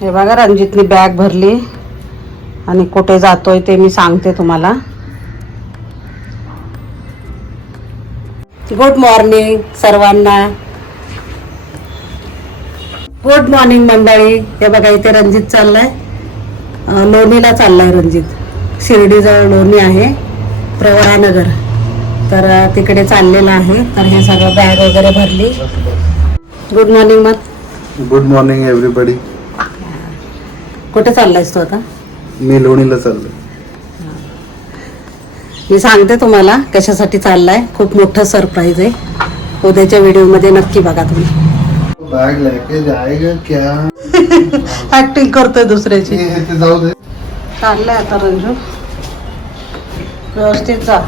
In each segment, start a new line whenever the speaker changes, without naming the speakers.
हे बघा रणजितनी बॅग भरली. आणि कुठे जातोय ते मी सांगते तुम्हाला. गुड मॉर्निंग सर्वांना. गुड मॉर्निंग मंडळी. हे बघा इथे रणजित चाललाय. लोणीला चाललाय रणजित. शिर्डीजवळ लोणी आहे प्रवरानगर तर तिकडे चाललेलं आहे. तर हे सगळं बॅग वगैरे भरली. गुड मॉर्निंग मग.
गुड मॉर्निंग एव्हरीबडी
कुठे चाललायस तू आता?
मी लोणीला चाललोय.
मी सांगते तुम्हाला कशासाठी चाललाय. खूप मोठं सरप्राईज आहे. उद्याच्या व्हिडिओमध्ये नक्की बघा तुम्ही.
बैग लेके जाएगा क्या?
ऍक्टिंग करतोय दुसऱ्याची.
जाऊ दे.
चाललंय आता रंजू. व्यवस्थित जा.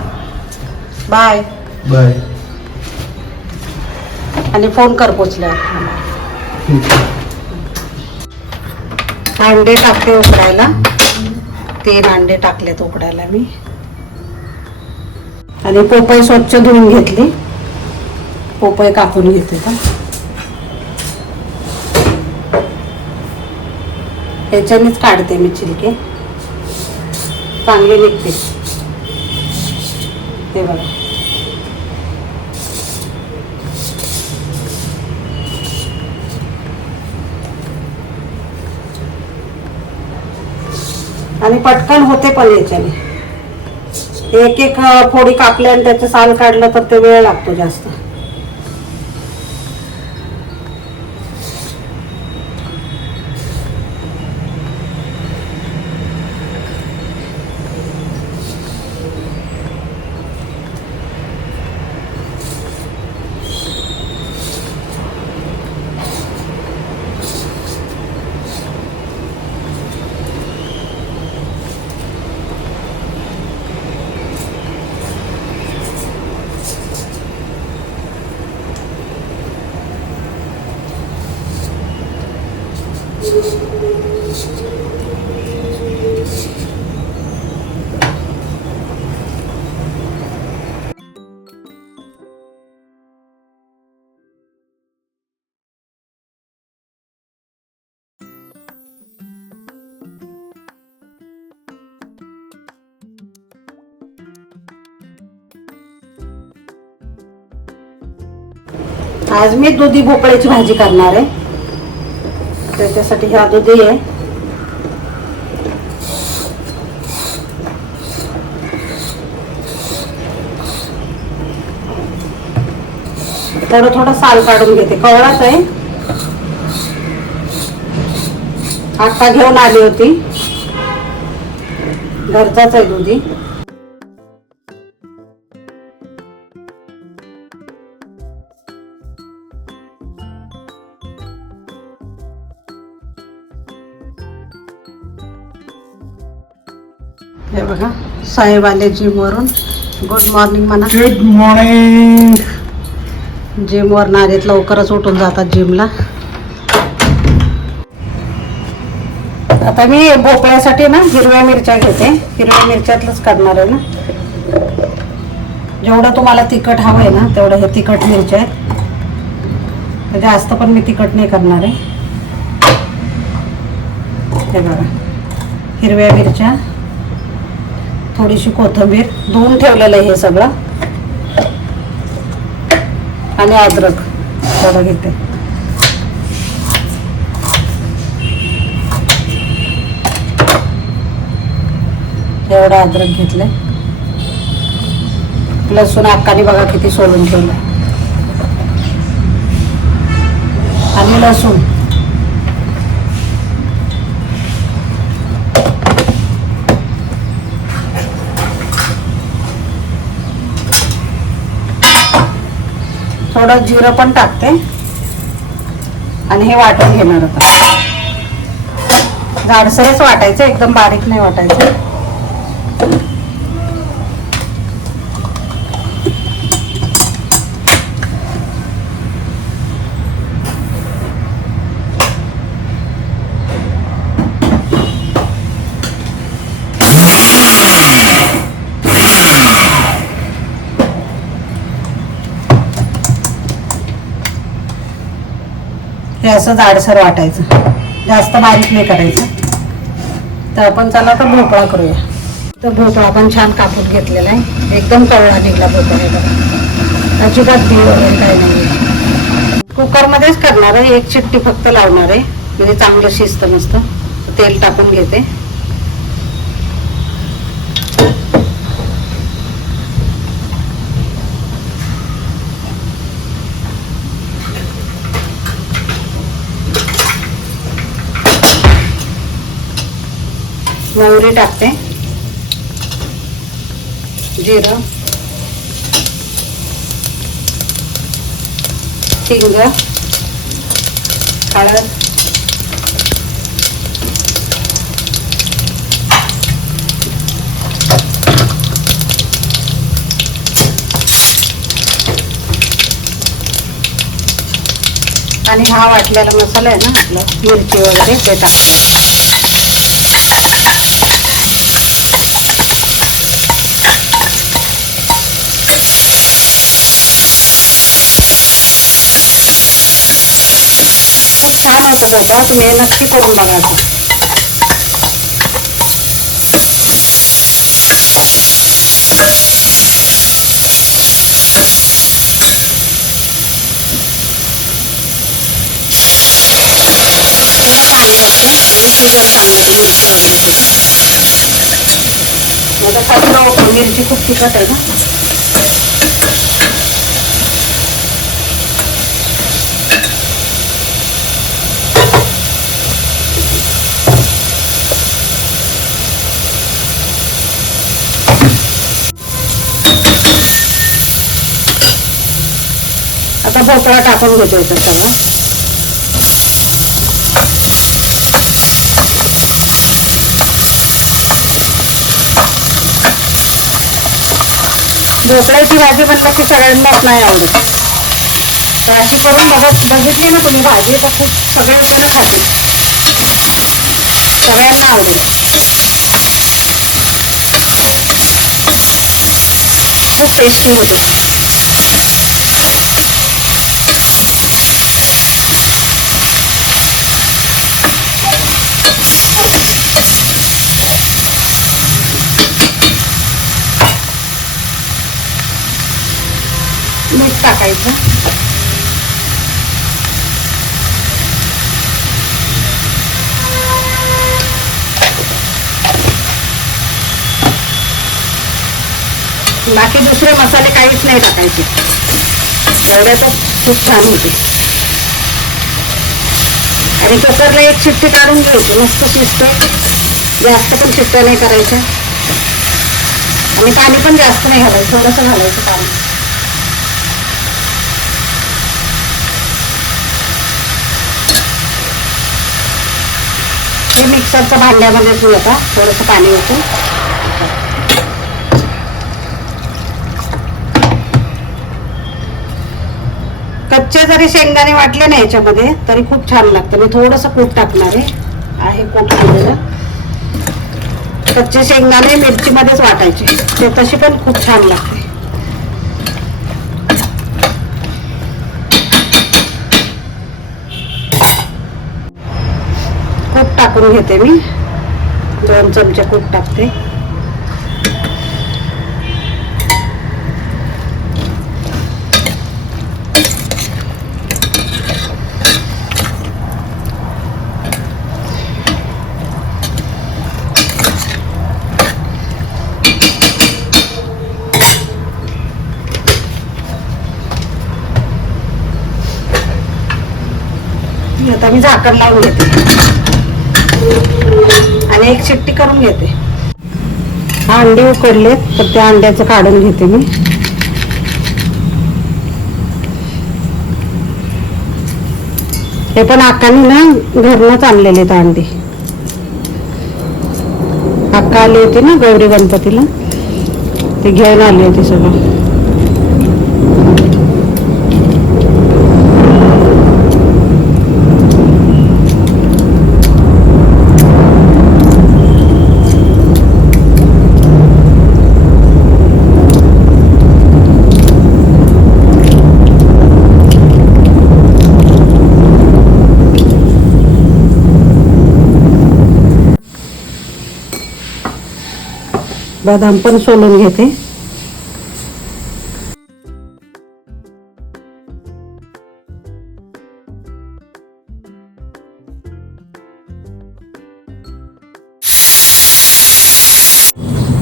बाय
बाय
आणि फोन कर पोचल्या अंडे टाकते उकडायला. तीन अंडे टाकलेत उकडायला मी. आणि पोपई स्वच्छ धुवून घेतली. पोपई कापून घेते का याच्यानेच काढते मी चिलके. चांगले निघते ते बघा. आणि पटकन होते पण याच्याने एक एक फोडी कापल्या आणि त्याचं साल काढलं तर ते वेळ लागतो जास्त. आज मी दुधी भोपळ्याची भाजी करणार आहे. त्याच्यासाठी ह्या दुधी आहे. थोडं थोडं साल काढून घेते. कवळाच आहे. आता घेऊन आली होती. घरचाच आहे दुधी. साहेब आले जिम वरून गुड मॉर्निंग म्हणा.
गुड मॉर्निंग
जिम वर आलेत लवकरच उठून जातात जिमला. आता मी भोपळ्यासाठी ना हिरव्या मिरच्या घेते. हिरव्या मिरच्यातलंच करणार आहे ना. जेवढं तुम्हाला तिखट हवं आहे ना तेवढं हे तिखट मिरच्या आहेत. जास्त पण मी तिखट नाही करणार आहे. हे बघा. हिरव्या मिरच्या. थोडीशी कोथिंबीर धुवून ठेवलेलं आहे हे सगळं. आणि अद्रक. थोडं घेते. एवढं अद्रक घेतलंय. लसूण अक्काने बघा किती सोलून ठेवलं आणि लसूण. थोडं जिरं पण टाकते. आणि हे वाटून घेणार आता. जाडसरच वाटायचं एकदम बारीक नाही वाटायचं. असं जाडसर वाटायचं. जास्त बारीक नाही करायचं. तर आपण चला तर भोपळा करूया. तर भोपळा पण छान कापून घेतलेला आहे. एकदम कवळा निघला भोपळा अजिबात बी काही नाही कुकरमध्येच करणार आहे. एक चिट्टी फक्त लावणार आहे. म्हणजे चांगलं शिस्त मस्त. तेल टाकून घेते. मोहरी टाकते. जिरं. हिंग. हळद. आणि हा वाटलेला मसाला आहे ना आपला मिरची वगैरे ते टाकते. खूप छान तुम्ही नक्की करून बघा आता. थोडं पाणी घातलं आणि शिजत चांगलं मिरची वगैरे त्याची आता मिरची खूप तिखट आहे ना आता भोपळा टाकून घेतो याच्यात सगळा. भोपळ्याची भाजी म्हणलं की सगळ्यांनाच नाही आवडत. तर अशी करून बघत बघितली ना तुम्ही भाजी तर खूप सगळेजण खातील सगळ्यांना आवडेल खूप टेस्टी होते मीठ टाकायचं. बाकी दुसरे मसाले काहीच नाही टाकायचे. एवढ्यातच खूप छान होते. आणि कुकरला एक शिट्टी काढून घ्यायची मस्त शिजते जास्त पण शिट्ट्या नाही करायच्या. आणि पाणी पण जास्त नाही घालायचं थोडंसं घालायचं पाणी. हे मिक्सरच्या भांड्यामध्येच मी आता. थोडंसं पाणी होतं कच्चे जरी शेंगदाणे वाटले ना याच्यामध्ये तरी खूप छान लागतं. मी थोडंसं कूट टाकणार आहे. आहे कूट टाकलेलं कच्चे शेंगदाणे मिरचीमध्येच वाटायचे. ते तशी पण खूप छान लागते कूट टाकून घेते मी. दोन चमचे कूट टाकते. आता मी झाकण लावून घेते. आणि एक शिट्टी करून घेते. हा उकडले उकडलेत तर त्या अंड्याचं काढून घेते मी. हे पण आकाने ना घरूनच आणलेले आहेत अंडी. अक्का आली होती ना गौरी गणपतीला? ते घेऊन आली होती सगळं. बदाम पण सोलून घेते.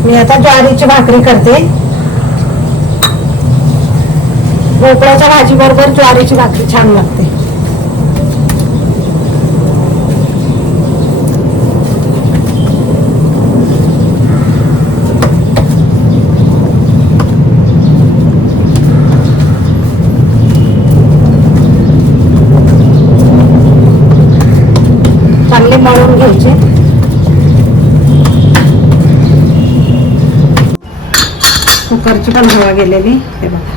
मी आता ज्वारीची भाकरी करते. भोपळ्याच्या भाजी बरोबर ज्वारीची भाकरी छान लागते चांगले मळून घ्यायचे कुकरची पण हवा गेलेली. हे बघा.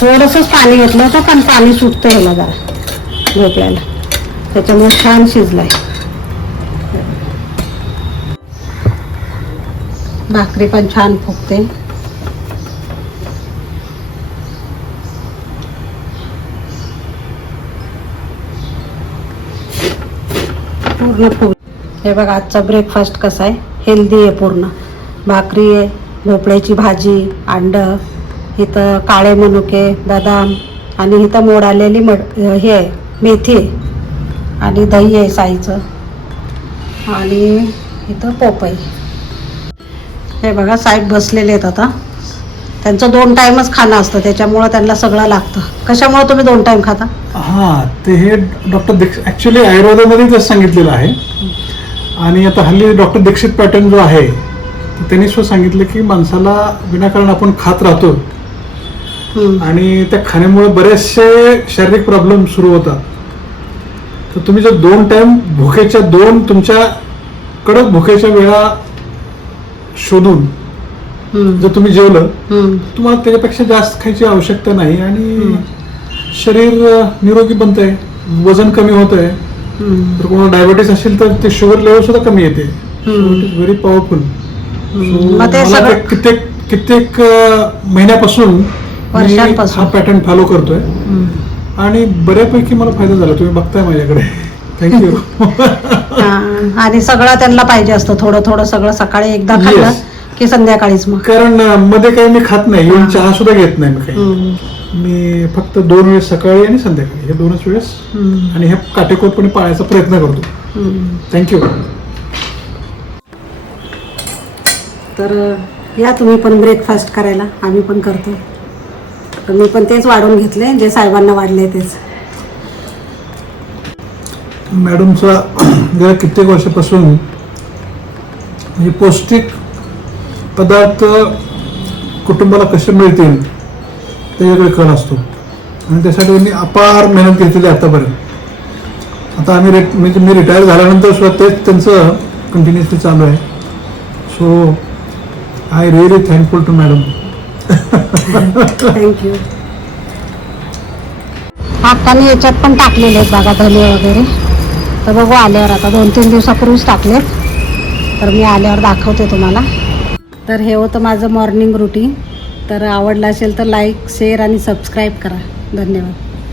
थोडंसंच पाणी घेतलं होतं पण पाणी सुटतं ह्याला जरा भोपळ्याला त्याच्यामुळे छान शिजलाय. भाकरी पण छान फुगते. पूर्ण फुग हे बघा आजचा ब्रेकफास्ट कसा आहे? हेल्दी आहे पूर्ण. भाकरी आहे भोपळ्याची भाजी अंड इथं काळे मनुके बदाम आणि इथं मोड आलेली मड हे आहे मेथी आहे. आणि दही आहे साईचं. आणि इथं पोपई. हे बघा साहेब बसलेले आहेत आता. त्यांचं दोन टाईमच खाणं असतं त्याच्यामुळं त्यांना सगळं लागतं कशामुळे तुम्ही दोन टाईम खाता
हा ते हे डॉक्टर दीक्षित ॲक्च्युली आयुर्वेदामध्ये तेच सांगितलेलं आहे आणि आता हल्ली डॉक्टर दीक्षित पॅटर्न जो आहे त्यांनी स्वतः सांगितलं की माणसाला विनाकारण आपण खात राहतो. आणि त्या खाण्यामुळे बरेचसे शारीरिक प्रॉब्लेम सुरू होतात तर तुम्ही जर दोन टाइम भुकेच्या दोन तुमच्या कडक भुकेच्या वेळा शोधून. जर तुम्ही जेवलं. तुम्हाला त्याच्यापेक्षा जास्त खायची आवश्यकता नाही आणि शरीर निरोगी बनतंय वजन कमी होत आहे. जर कोणाला डायबिटीस असेल तर ते शुगर लेवल सुद्धा कमी येते. व्हेरी पॉवरफुल कित्येक कित्येक महिन्यापासून. हा पॅटर्न फॉलो करतोय. आणि बऱ्यापैकी मला फायदा झाला. तुम्ही बघताय माझ्याकडे. थँक्यू
आणि सगळं त्यांना पाहिजे असतं. थोडं थोडं सगळं सकाळी एकदा खाल्लं. की संध्याकाळीच मग.
कारण मध्ये काही मी खात नाही. इव्हन चहा सुद्धा घेत नाही मी काही.
हम्म.
मी फक्त दोन वेळेस सकाळी आणि संध्याकाळी हे दोनच वेळेस.
हम्म.
आणि हे काटेकोरपणे पाळायचा प्रयत्न करतो.
हम्म.
थँक्यू.
तर या तुम्ही पण ब्रेकफास्ट करायला. आम्ही पण करतो. तर मी पण तेच वाढून घेतले. जे साहेबांना वाढले तेच.
मॅडमचा गेल्या कित्येक वर्षापासून म्हणजे पौष्टिक पदार्थ कुटुंबाला कसे मिळतील त्याच्याकडे कल असतो. आणि त्यासाठी त्यांनी अपार मेहनत घेतलेली आत्तापर्यंत आतापर्यंत. आता आम्ही रिट म्हणजे मी रिटायर झाल्यानंतर सुद्धा तेच त्यांचं कंटिन्युअसली चालू आहे. So I really thankful to madam
thank you हाताने याच्यात पण टाकलेले आहेत बघा धने वगैरे. तर बघू आल्यावर आता दोन तीन दिवसापूर्वीच टाकलेत. तर मी आल्यावर दाखवते तुम्हाला. तर हे होतं माझं मॉर्निंग रुटीन तर आवडलं असेल तर लाईक शेअर आणि सबस्क्राईब करा. धन्यवाद.